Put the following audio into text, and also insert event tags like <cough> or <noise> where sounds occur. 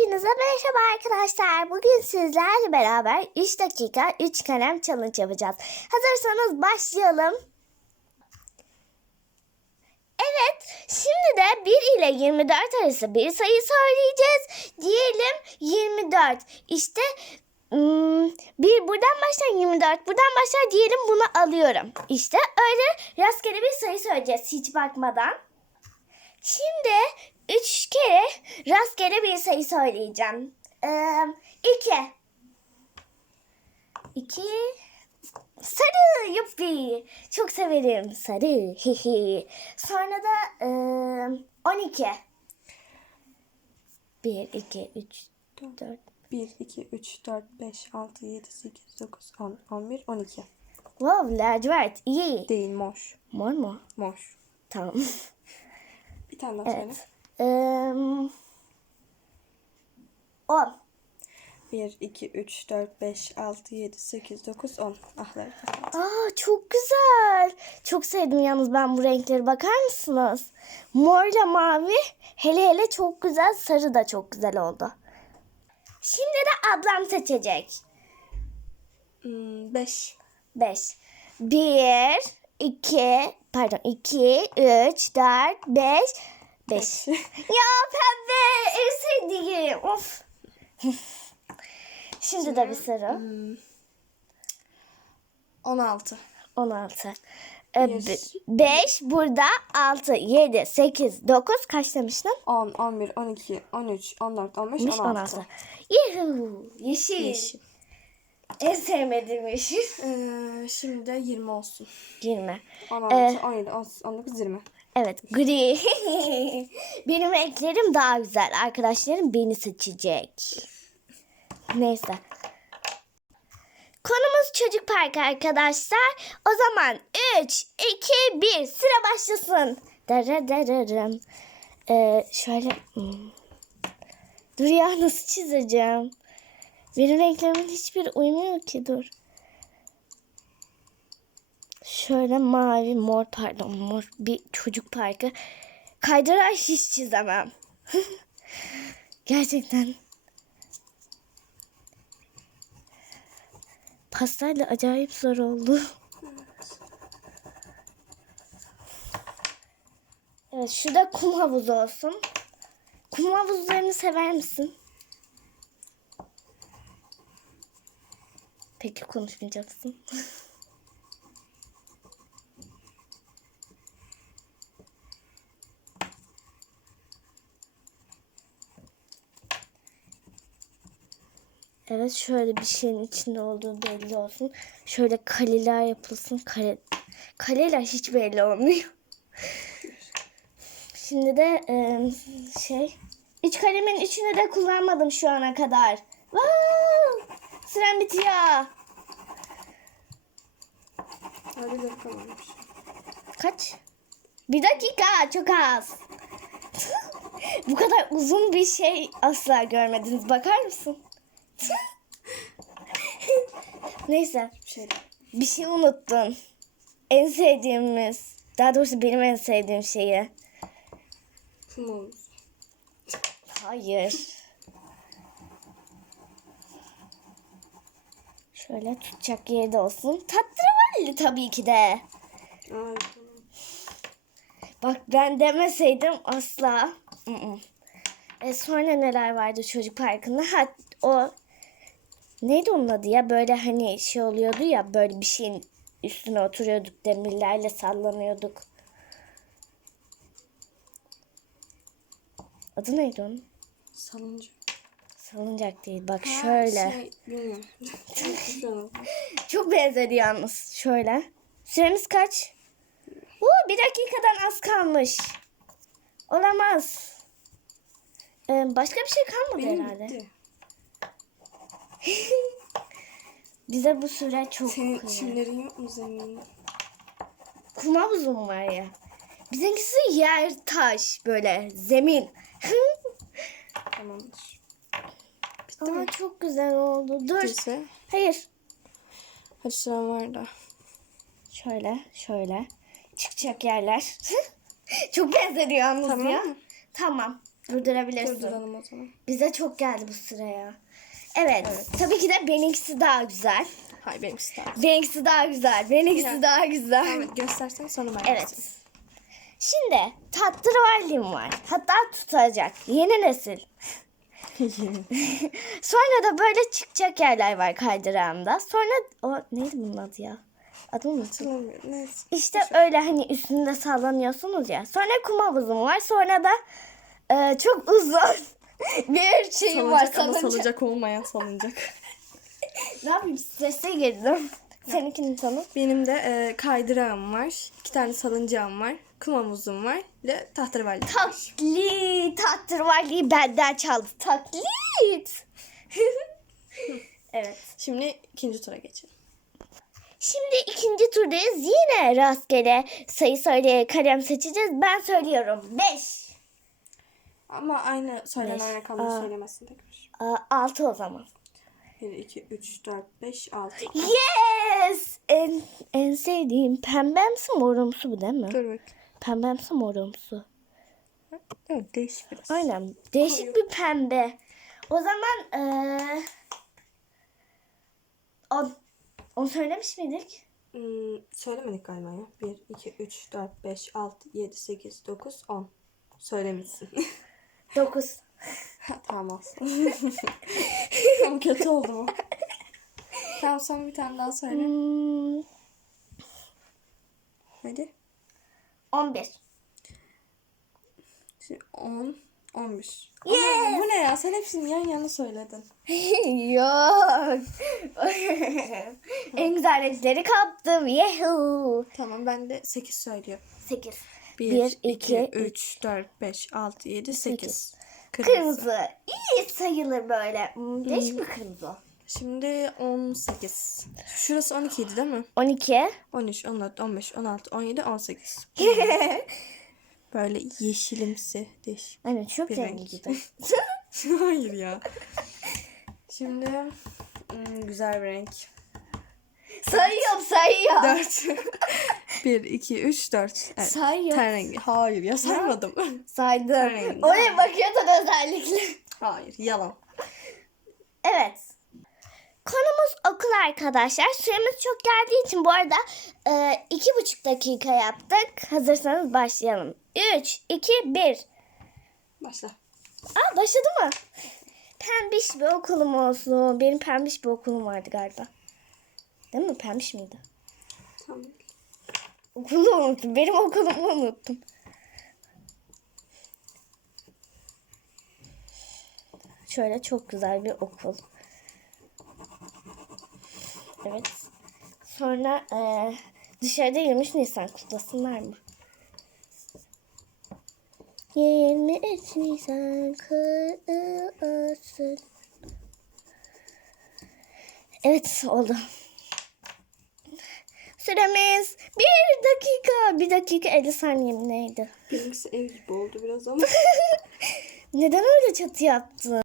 Hepinize merhaba arkadaşlar. Bugün sizlerle beraber 3 dakika 3 kalem challenge yapacağız. Hazırsanız başlayalım. Evet, şimdi de 1 ile 24 arası bir sayı söyleyeceğiz. Diyelim 24. İşte hmm, bir buradan başlar 24, buradan başlar diyelim bunu alıyorum. İşte öyle rastgele bir sayı söyleyeceğiz hiç bakmadan. Şimdi üç kere rastgele bir sayı söyleyeceğim. Ee, iki. İki. Sarı yuppi. Çok severim sarı. <laughs> Hihi. Sonra da on iki. Bir, iki, üç, dört. 1, 2, 3, 4, 5, 6, 7, 8, 9, 10, 11, 12. Wow, lacivert. İyi. Değil mor. Mor mu? Mor. Tamam. Bir tane daha söyle. Evet. Ee, on. 1, 2, 3, 4, 5, 6, 7, 8, 9, 10. Ah ver. Aa çok güzel. Çok sevdim yalnız ben bu renkleri bakar mısınız? Morla mavi hele hele çok güzel. Sarı da çok güzel oldu. Şimdi de ablam seçecek. 5. 5. 1, 2, pardon 2, 3, 4, 5, 5. <laughs> ya pembe en sevdiğim. Of. Şimdi de bir sarı. 16. 16. Bir. 5 burada 6, 7, 8, 9 kaç demiştin? 10, 11, 12, 13, 14, 15, 16. 16. Yuhu, yeşil. Yeşil. En sevmediğim yeşil. Ee, şimdi de 20 olsun. 20. 16, Ee, 17, 18, 19, 20. Evet gri. <laughs> Benim renklerim daha güzel. Arkadaşlarım beni seçecek. Neyse. Konumuz çocuk parkı arkadaşlar. O zaman 3, 2, 1 sıra başlasın. Dararararım. Ee, şöyle. hmm. Dur ya nasıl çizeceğim? Benim renklerimin hiçbir uymuyor ki dur. Şöyle mavi mor pardon mor bir çocuk parkı. Kaydırağı hiç çizemem. <laughs> Gerçekten. Pastayla acayip zor oldu. Evet şurada kum havuzu olsun. Kum havuzlarını sever misin? Peki konuşmayacaksın. Evet şöyle bir şeyin içinde olduğu belli olsun. Şöyle kaleler yapılsın. Kale, kaleler hiç belli olmuyor. <laughs> Şimdi de e, şey iç kalemin içini de kullanmadım şu ana kadar. Wow! Sürem bitiyor. Hadi de kalmamış. Kaç? Bir dakika çok az. <laughs> Bu kadar uzun bir şey asla görmediniz. Bakar mısın? <laughs> Neyse. Bir şey Bir şey unuttun. En sevdiğimiz. Daha doğrusu benim en sevdiğim şeyi. Hayır. Şöyle tutacak yeri de olsun. Tatravalli tabii ki de. Ay. Bak ben demeseydim asla. Mm-mm. E, sonra neler vardı çocuk parkında? Ha, o neydi onun adı ya? Böyle hani şey oluyordu ya böyle bir şeyin üstüne oturuyorduk demirlerle sallanıyorduk. Adı neydi onun? Salınca. Salıncak değil. Bak Ha, şöyle. Şey, an. <laughs> Çok benzedi yalnız. Şöyle. Süremiz kaç? Oo, bir dakikadan az kalmış. Olamaz. Ee, başka bir şey kalmadı Benim herhalde. <laughs> Bize bu süre çok Senin kolay. çimlerin yok mu zeminde? Kum havuzu mu var ya? Bizimkisi yer taş böyle zemin. <laughs> Tamamdır. Aa, mi? çok güzel oldu. Dur. Bittiyse. Hayır. Hadi sıram var da. Şöyle şöyle. Çıkacak yerler. <laughs> çok benzedi yalnız Tamam ya. Tamam. Durdurabilirsin. Durduralım o zaman. Bize çok geldi bu sıraya. Evet, Tabii ki de benimkisi daha güzel. Hayır benimkisi daha. Benimkisi daha güzel. Benimkisi Ya. daha güzel. Evet göstersen sonra ben Evet. göstereyim. Şimdi tattırvalim var. Hatta tutacak. Yeni nesil. <laughs> Sonra da böyle çıkacak yerler var kaydırağımda. Sonra o neydi bunun adı ya? Adı mı? Hatırlamıyorum. Neyse. İşte öyle hani üstünde sallanıyorsunuz ya. Sonra kum havuzum var. Sonra da e, çok uzun <laughs> bir şeyim var Salıncak ama salıncak. salıncak olmayan salıncak. <laughs> Ne yapayım strese girdim. Seninkini tanı. Benim de e, kaydırağım var. iki tane salıncağım var. Kum havuzum var. Ve tahterevalli. Taklit. Tattırvaliyi benden çaldı. Taklit. <laughs> evet. Şimdi ikinci tura geçelim. Şimdi ikinci turdayız. Yine rastgele sayı söyleyerek kalem seçeceğiz. Ben söylüyorum. 5. Ama aynı söylenen rakamları söylemesin tekrar. 6 o zaman. 1, 2, 3, 4, 5, 6. Yes! En, en sevdiğim pembemsi morumsu bu değil mi? Dur. Pembemsi morumsu. Evet değişik biraz. Aynen. Değişik bir pembe. O zaman eee on, onu söylemiş miydik? Hmm, söylemedik galiba ya. 1, 2, 3, 4, 5, 6, 7, 8, 9, 10. Söylemişsin. <laughs> 9. <laughs> tamam olsun. <laughs> Ama kötü oldu mu? tamam son bir tane daha söyle. Hmm, Hadi. 11. Şimdi 10, 11. Yes! Ama bu ne ya? Sen hepsini yan yana söyledin. <laughs> Yok. en güzel renkleri kaptım. Yahoo. Tamam ben de 8 söylüyorum. 8. 1, Bir, 2, iki, 3, 4, 5, 6, 7, 8. Kırmızı. İyi sayılır böyle. Hmm, Değişik bir kırmızı. Şimdi 18. Şurası 12 idi değil mi? 12. 13, 14, 15, 16, 17, 18. Böyle yeşilimsi değişik. Aynen çok Bir rengi gibi. <laughs> Hayır ya. Şimdi hmm, güzel bir renk. sayıyorum sayıyorum. 4. 1, 2, 3, 4. Evet. Sayıyorum. Ten rengi. Hayır ya saymadım. Saydım. Oraya bakıyordun özellikle. Hayır yalan. Evet. Konumuz okul arkadaşlar. Süremiz çok geldiği için bu arada e, iki buçuk dakika yaptık. Hazırsanız başlayalım. 3, 2, 1. Başla. Aa başladı mı? Pembiş bir okulum olsun. Benim pembiş bir okulum vardı galiba. Değil mi? Pembiş miydi? Tamam. Okulu unuttum. Benim okulumu unuttum. Şöyle çok güzel bir okul. Evet. Sonra eee, dışarıda 23 Nisan kutlasınlar mı? 23 Nisan kutlu olsun. Evet oldu. Süremiz bir dakika. Bir dakika 50 saniye mi neydi? Benimkisi ev gibi oldu biraz ama. <laughs> Neden öyle çatı yaptın?